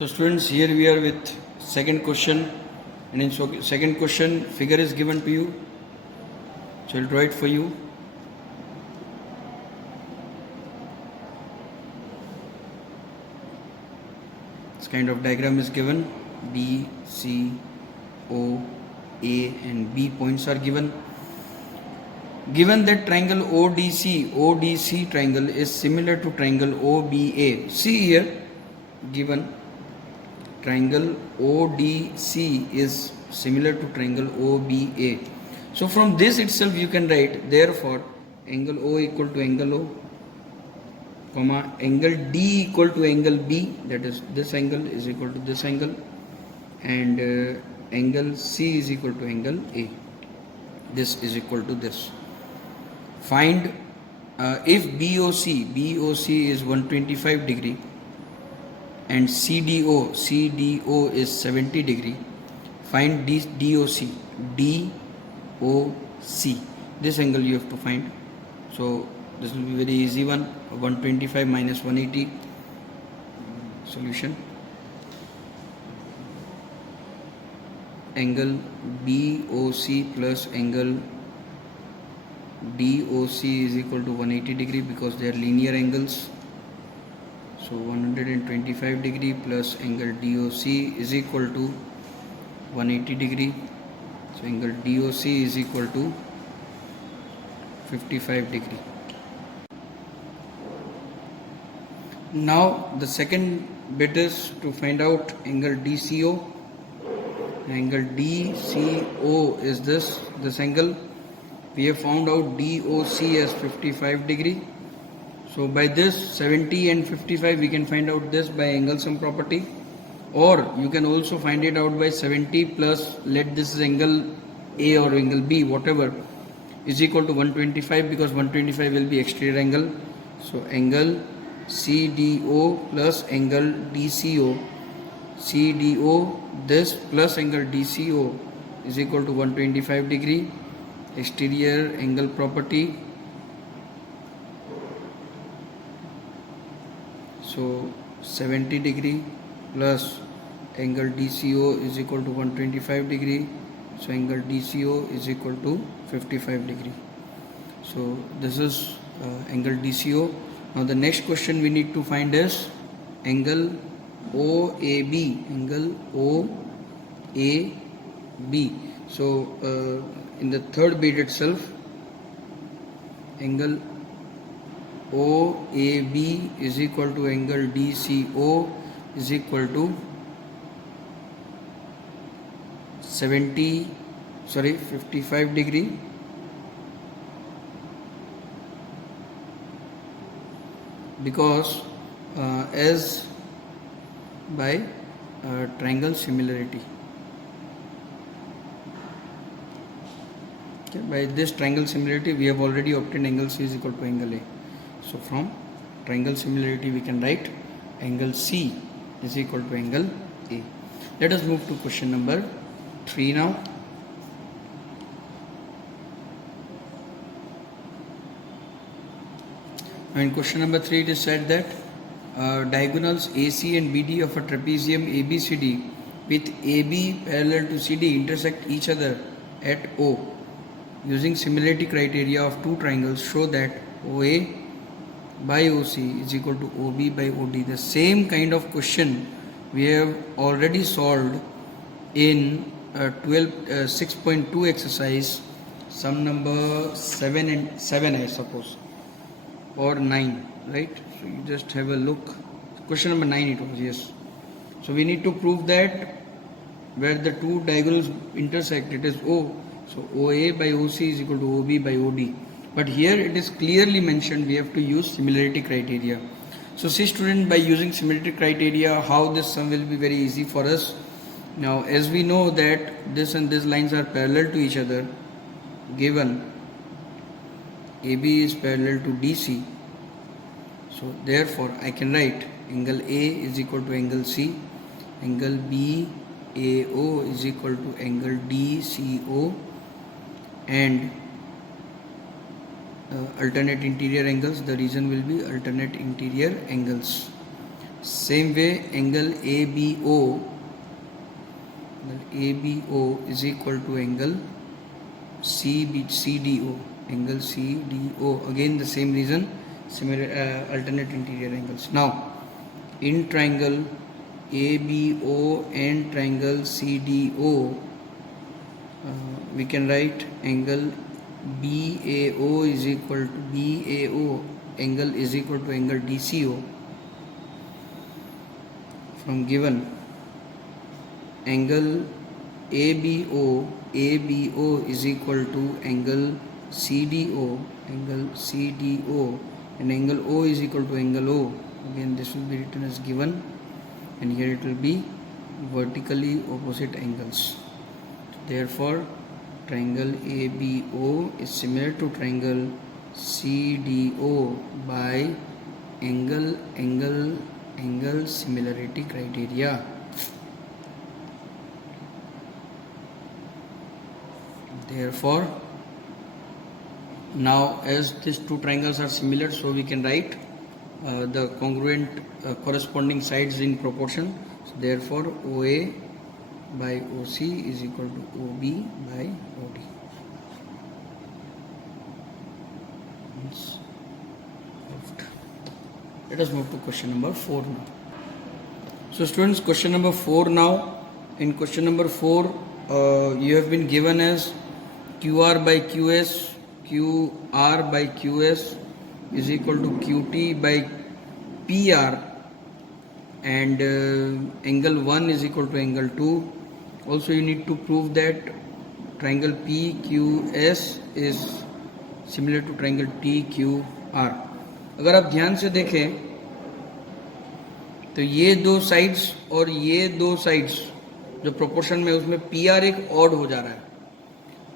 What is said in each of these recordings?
So students, here we are with second question, and in second question figure is given to you. So I'll draw it for you. This kind of diagram is given. B, C, O, A and B points are given. Given that triangle ODC triangle is similar to triangle OBA. See here, given triangle ODC is similar to triangle OBA. So from this itself you can write, therefore angle O equal to angle O, comma angle D equal to angle B, that is this angle is equal to this angle, and angle C is equal to angle A. This is equal to this. Find if BOC is 125 degree and CDO is 70 degree, find DOC. This angle you have to find. So this will be very easy one. 125 minus 180. Solution. Angle BOC plus angle DOC is equal to 180 degree because they are linear angles. So 125 degree plus angle DOC is equal to 180 degree. So angle DOC is equal to 55 degree. Now the second bit is to find out angle DCO. Angle DCO is this angle. We have found out DOC as 55 degree. So by this 70 and 55 we can find out this by angle sum property, or you can also find it out by 70 plus let this angle A or angle B whatever is equal to 125 because 125 will be exterior angle. So angle CDO plus angle DCO, CDO this plus angle DCO is equal to 125 degree. Exterior angle property. So 70 degree plus angle DCO is equal to 125 degree. So angle DCO is equal to 55 degree. So this is angle DCO. Now the next question we need to find is angle OAB. Angle OAB. So in the third bit itself, angle OAB is equal to angle DCO is equal to 55 degree because as by triangle similarity. Okay, by this triangle similarity we have already obtained angle C is equal to angle A. So from triangle similarity we can write angle C is equal to angle A. Let us move to question number 3 now. In question number 3 it is said that diagonals AC and BD of a trapezium ABCD with AB parallel to CD intersect each other at O. Using similarity criteria of two triangles, show that OA by OC is equal to OB by OD. The same kind of question we have already solved in 6.2 exercise, sum number 7 I suppose, or 9, right? So you just have a look. Question number 9 it was, yes. So we need to prove that where the two diagonals intersect it is O. So OA by OC is equal to OB by OD. But here it is clearly mentioned we have to use similarity criteria. So see student, by using similarity criteria how this sum will be very easy for us. Now as we know that this and this lines are parallel to each other, given AB is parallel to DC. So therefore I can write angle A is equal to angle C, angle BAO is equal to angle DCO, and alternate interior angles, the reason will be alternate interior angles. Same way, angle ABO is equal to angle CDO. Angle CDO. Again, the same reason, similar alternate interior angles. Now, in triangle ABO and triangle CDO, we can write angle BAO is equal to BAO angle is equal to angle DCO from given angle ABO is equal to angle CDO and angle O is equal to angle O. Again, this will be written as given, and here it will be vertically opposite angles. Therefore, triangle ABO is similar to triangle CDO by angle similarity criteria. Therefore, now as these two triangles are similar, so we can write the congruent corresponding sides in proportion. So therefore, OA by OC is equal to OB by OD. Let us move to question number 4 now. So students, question number 4 now. In question number 4, you have been given as QR by QS, QR by QS is equal to QT by PR, and angle 1 is equal to angle 2. Also, you need to prove that triangle PQS is similar to triangle TQR. अगर आप ध्यान से देखें तो ये दो sides और ये दो साइड्स जो प्रोपोर्शन में उसमें PR एक ऑड हो जा रहा है,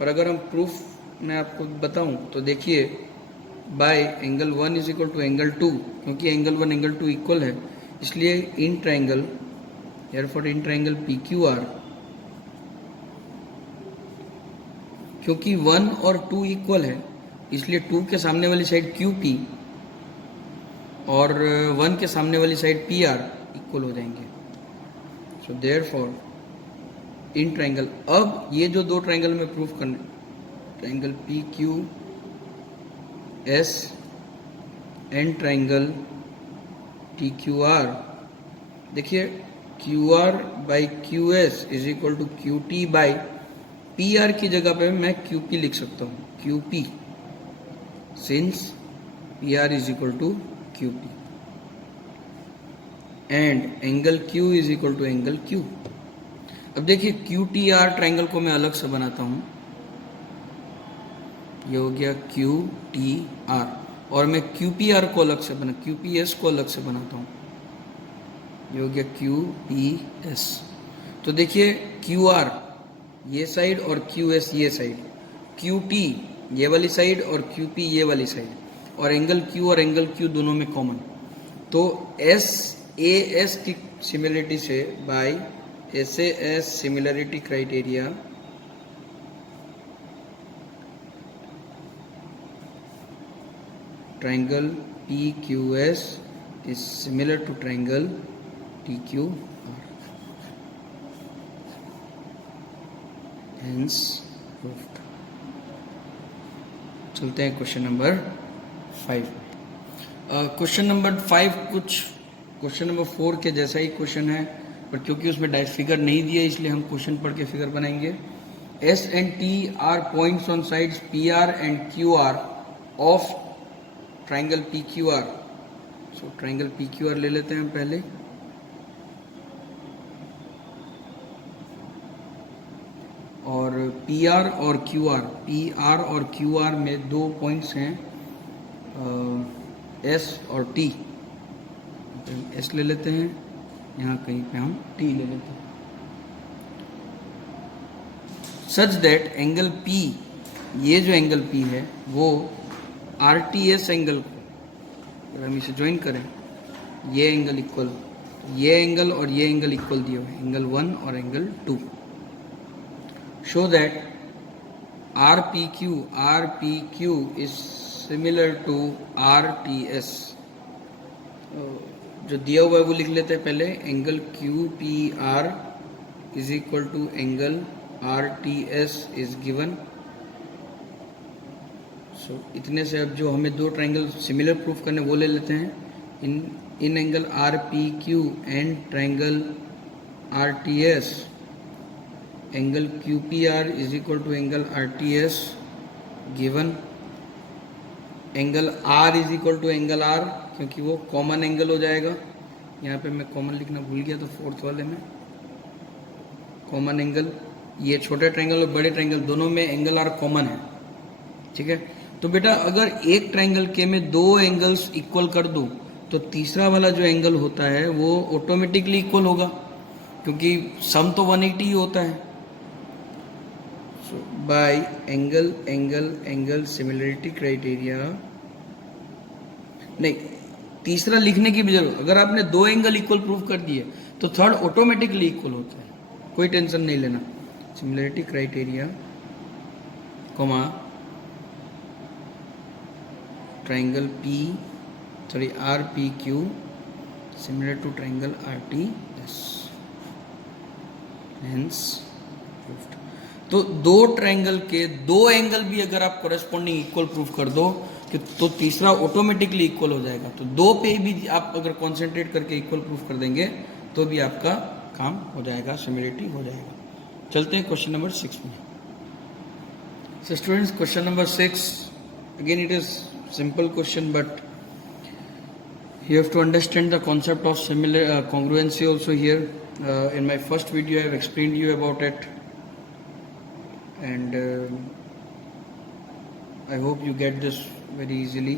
और अगर हम प्रूफ मैं आपको बताऊं तो देखिए by angle 1 is equal to angle 2, क्योंकि एंगल 1 एंगल 2 इक्वल है, इसलिए in triangle therefore in triangle PQR, क्योंकि 1 और 2 इक्वल है इसलिए 2 के सामने वाली साइड QP और 1 के सामने वाली साइड PR इक्वल हो जाएंगे. सो देयरफॉर इन ट्राइंगल, अब ये जो दो ट्राइंगल में प्रूफ करना, triangle PQS and triangle TQR, देखिए QR by QS is equal to QT by PR की जगह पे मैं QP लिख सकता हूँ, QP, since PR is equal to QP, and angle Q is equal to angle Q. अब देखिए QTR ट्राइंगल को मैं अलग से बनाता हूं, ये हो गया QTR, और मैं QPR को अलग से QPS को अलग से बनाता हूं, ये हो गया QPS. तो देखिए QR ये साइड और QS ये साइड, QT ये वाली साइड और QP ये वाली साइड, और एंगल Q और एंगल Q दोनों में कॉमन. तो SAS की सिमिलरिटी से by SAS similarity criteria triangle PQS is similar to triangle TQR. Hence proved. चलते हैं क्वेश्चन नंबर 5. क्वेश्चन नंबर 5 कुछ क्वेश्चन नंबर 4 के जैसा ही क्वेश्चन है, पर क्योंकि उसमें डायरेक्ट फिगर नहीं दिया इसलिए हम क्वेश्चन पढ़ के फिगर बनाएंगे. S and T are points on sides PR and QR of triangle PQR. So triangle PQR ले लेते हैं हम पहले. और PR और QR में दो पॉइंट्स हैं, S और T. S ले लेते हैं, यहाँ कहीं पे हम T ले लेते हैं. सच दैट एंगल P, ये जो एंगल P है वो RTS एंगल को, अगर हम इसे ज्वाइन करें, ये एंगल इक्वल, ये एंगल और ये एंगल इक्वल दिए हुए, एंगल 1 और angle 2. Show that RPQ is similar to RTS. जो दिया हुआ है वो लिख लेते हैं पहले, angle Q P R is equal to angle R T S is given. So इतने से अब जो हमें दो ट्राइंगल सिमिलर प्रूफ करने वो ले लेते हैं। In angle R P Q and triangle R T S, angle Q P R is equal to angle R T S given. Angle R is equal to angle R, क्योंकि वो common angle हो जाएगा। यहाँ पे मैं common लिखना भूल गया तो फोर्थ वाले में कॉमन एंगल, ये छोटे ट्रायंगल और बड़े ट्रायंगल दोनों में एंगल आर कॉमन है, ठीक है। तो बेटा अगर एक ट्रायंगल के में दो एंगल्स इक्वल कर दूं तो तीसरा वाला जो एंगल होता है वो ऑटोमेटिकली इक्वल होगा, क्योंकि सम तो 180 ही होता है। So by angle angle angle similarity criteria, नहीं तीसरा लिखने की भी जरूरत, अगर आपने दो एंगल इक्वल प्रूव कर दिए तो थर्ड ऑटोमेटिकली इक्वल होता है, कोई टेंशन नहीं लेना। Similarity criteria comma triangle P sorry R P Q similar to triangle R T S, hence proved. तो दो ट्राइंगल के दो एंगल भी अगर आप कोरेस्पॉन्डिंग इक्वल प्रूव कर दो कि तो तीसरा ऑटोमेटिकली इक्वल हो जाएगा। तो दो पे भी आप अगर कॉन्सेंट्रेट करके इक्वल प्रूफ कर देंगे तो भी आपका काम हो जाएगा, सिमिलरिटी हो जाएगा। चलते हैं क्वेश्चन नंबर 6 में। So students, question number 6 again it is simple question, but you have to understand the concept of similar congruency also here. In my first video I have explained you about it, and I hope you get this very easily.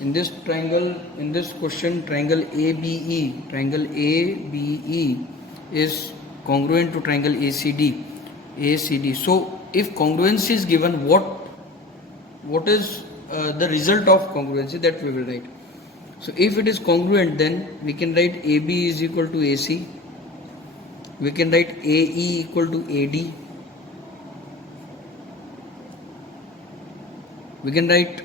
In this triangle, in this question, triangle ABE is congruent to triangle ACD. So if congruency is given, what is the result of congruency, that we will write. So if it is congruent, then we can write AB is equal to AC, we can write AE equal to AD, we can write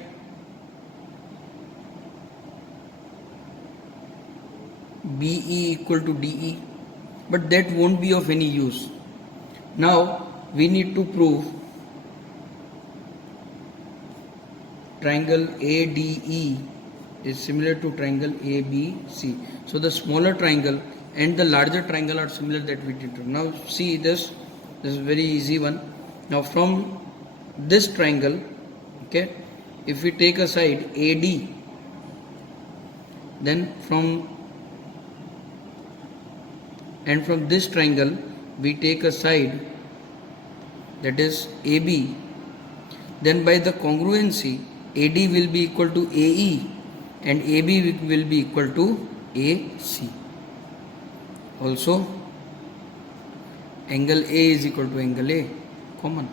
BE equal to DE, but that won't be of any use. Now we need to prove triangle ADE is similar to triangle ABC. So the smaller triangle and the larger triangle are similar, that we did. Now see this is very easy one. Now from this triangle, okay, if we take a side AD, then from this triangle we take a side that is AB, then by the congruency AD will be equal to AE and AB will be equal to AC. Also angle A is equal to angle A, common.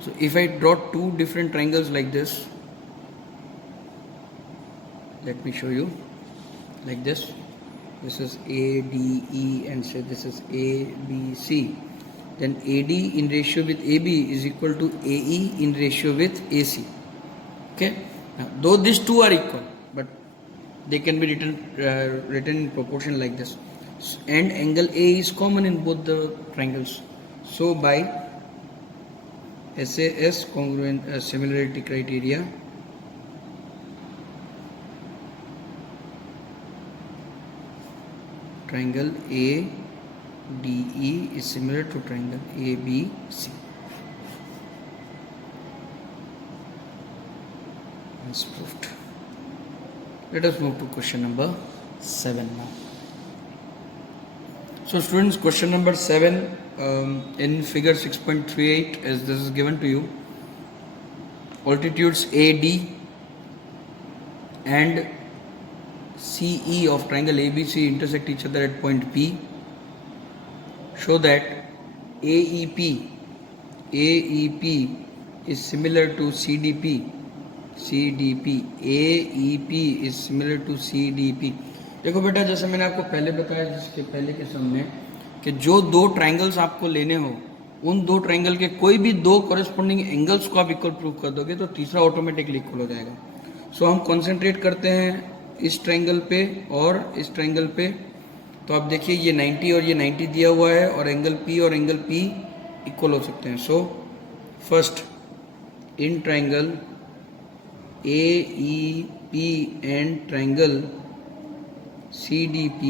So if I draw two different triangles like this, let me show you, like this is ADE and say this is ABC, then AD in ratio with AB is equal to AE in ratio with AC. Okay, now, though these two are equal, but they can be written in proportion like this, and angle A is common in both the triangles. So by SAS congruent similarity criteria, triangle ADE is similar to triangle ABC. Is proved. Let us move to question number 7 now. So students, question number 7 in figure 6.38, as this is given to you, altitudes AD and CE of triangle ABC intersect each other at point P. Show that AEP is similar to CDP AEP is similar to CDP. देखो बेटा, जैसे मैंने आपको पहले बताया जिसके पहले के सम में, कि जो दो ट्रायंगल्स आपको लेने हो, उन दो ट्रायंगल के कोई भी दो कॉरेस्पॉन्डिंग एंगल्स को आप इक्वल प्रूव कर दोगे तो तीसरा ऑटोमेटिकली इक्वल हो जाएगा। सो हम कंसंट्रेट करते हैं इस ट्रायंगल पे और इस ट्रायंगल पे। तो आप देखिए ये 90 और ये 90 दिया हुआ है और एंगल P और एंगल P इक्वल हो सकते हैं। So first in triangle AEP and triangle CDP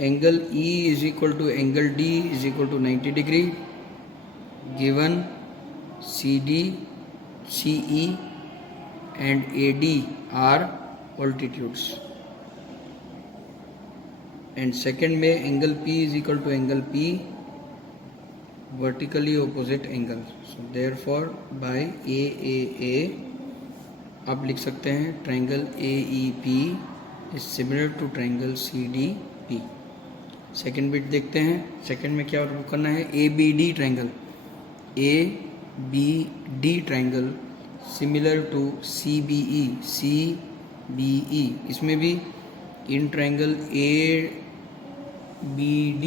angle E is equal to angle D is equal to 90 degree given CD, CE and AD are altitudes, and second में angle P is equal to angle P vertically opposite angle. So therefore by AAA आप लिख सकते हैं triangle AEP is similar to triangle CDP. Second bit देखते हैं। Second में क्या करना है, ABD triangle, ABD triangle similar to CBE, CBE इसमें भी in triangle ABD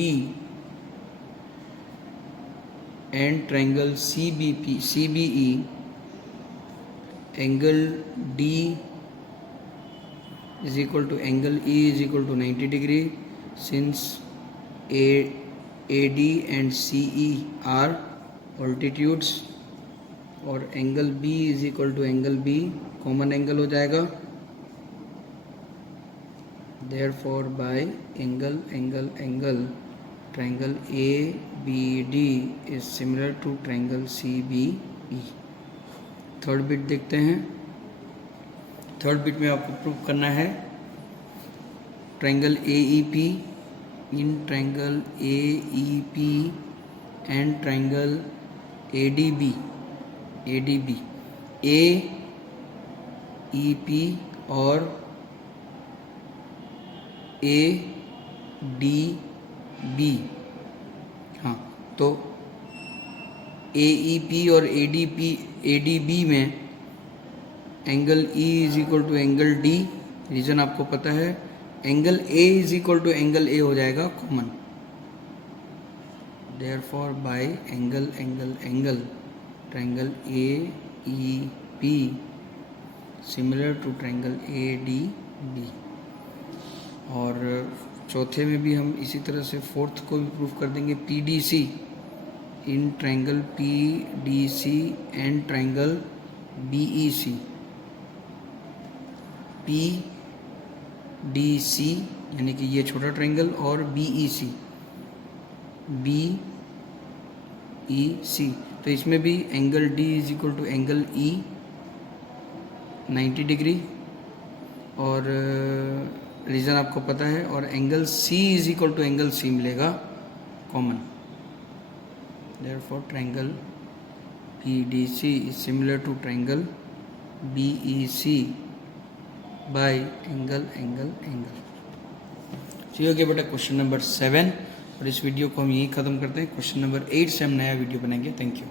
and triangle CBP, CBE angle D is equal to angle E is equal to 90 degree since AD and CE are altitudes, और angle B is equal to angle B common angle हो जाएगा। therefore by angle triangle ABD is similar to triangle CBE. Third bit देखते हैं। Third bit में आपको prove करना है triangle AEP in triangle AEP and triangle ADB, AEP और ADB। हाँ, तो AEP और ADB में angle E is equal to angle D, reason आपको पता है। Angle A is equal to angle A हो जाएगा common. Therefore by angle triangle AEP similar to triangle ADB। और चौथे में भी हम इसी तरह से फोर्थ को भी प्रूफ कर देंगे। PDC in triangle PDC and triangle BEC, PDC यानी कि ये छोटा ट्रायंगल और BEC, तो इसमें भी angle D is equal to angle E 90 degree, और रीज़न आपको पता है, और angle C is equal to angle C मिलेगा common. Therefore triangle PDC is similar to triangle BEC by angle. ठीक है बेटा, क्वेश्चन नंबर 7, और इस वीडियो को हम यहीं ख़त्म करते हैं। क्वेश्चन नंबर 8 से हम नया वीडियो बनाएंगे। Thank you.